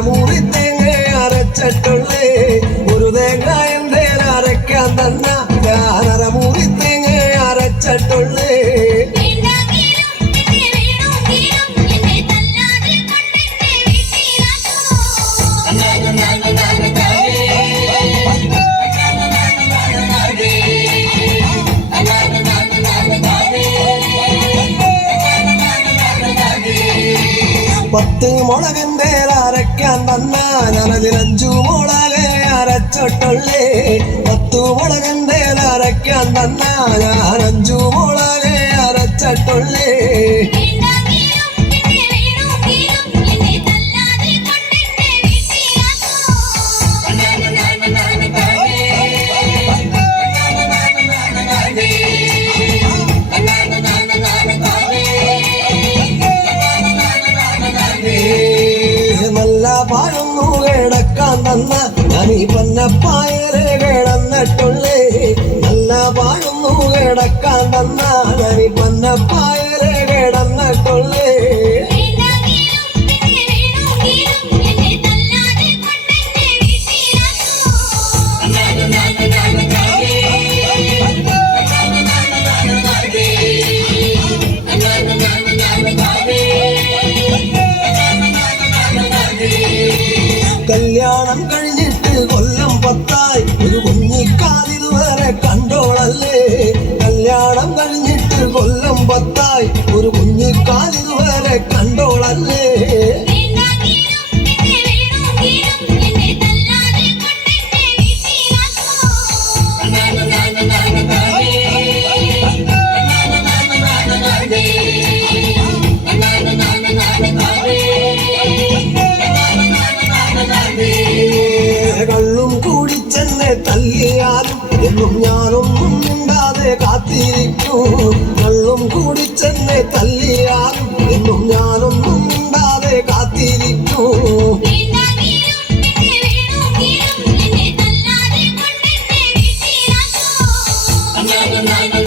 മൂടി തേങ്ങ അരച്ചിട്ടുള്ളേ. ഒരു തേങ്ങ എന്റെ അരയ്ക്കാൻ തന്ന പത്ത് മുളകിന്റെ അരയ്ക്കാൻ തന്ന ഞാനതിലഞ്ചു മുളകെ അരച്ചിട്ടുള്ളേ. പത്തു മുളകിന്റെ അരയ്ക്കാൻ തന്ന ഞാൻ പാഴൊന്നു കിടക്കാൻ തന്ന ഈ പന്നപ്പായര് കിടന്നിട്ടുള്ളേ. നല്ല വാഴുന്നു കിടക്കാൻ തന്ന ഈ പന്നപ്പായര് കല്യാണം കഴിഞ്ഞിട്ട് കൊല്ലം പത്തായി. ഒരു കുഞ്ഞിക്കാതിതുവരെ കണ്ടോളല്ലേ? കല്യാണം കഴിഞ്ഞിട്ട് കൊല്ലം പത്തായി. ഒരു കുഞ്ഞിക്കാതിതുവരെ കണ്ടോളല്ലേ? കള്ളും കൂടിച്ചെന്നെ തല്ലിയാലും എന്നും ഞാനൊന്നും മിണ്ടാതെ കാത്തിരിക്കൂ കള്ളും കൂടിച്ചെന്നെ തല്ലിയാലും എന്നും ഞാനൊന്നും മിണ്ടാതെ കാത്തിരിക്കൂ Thank you.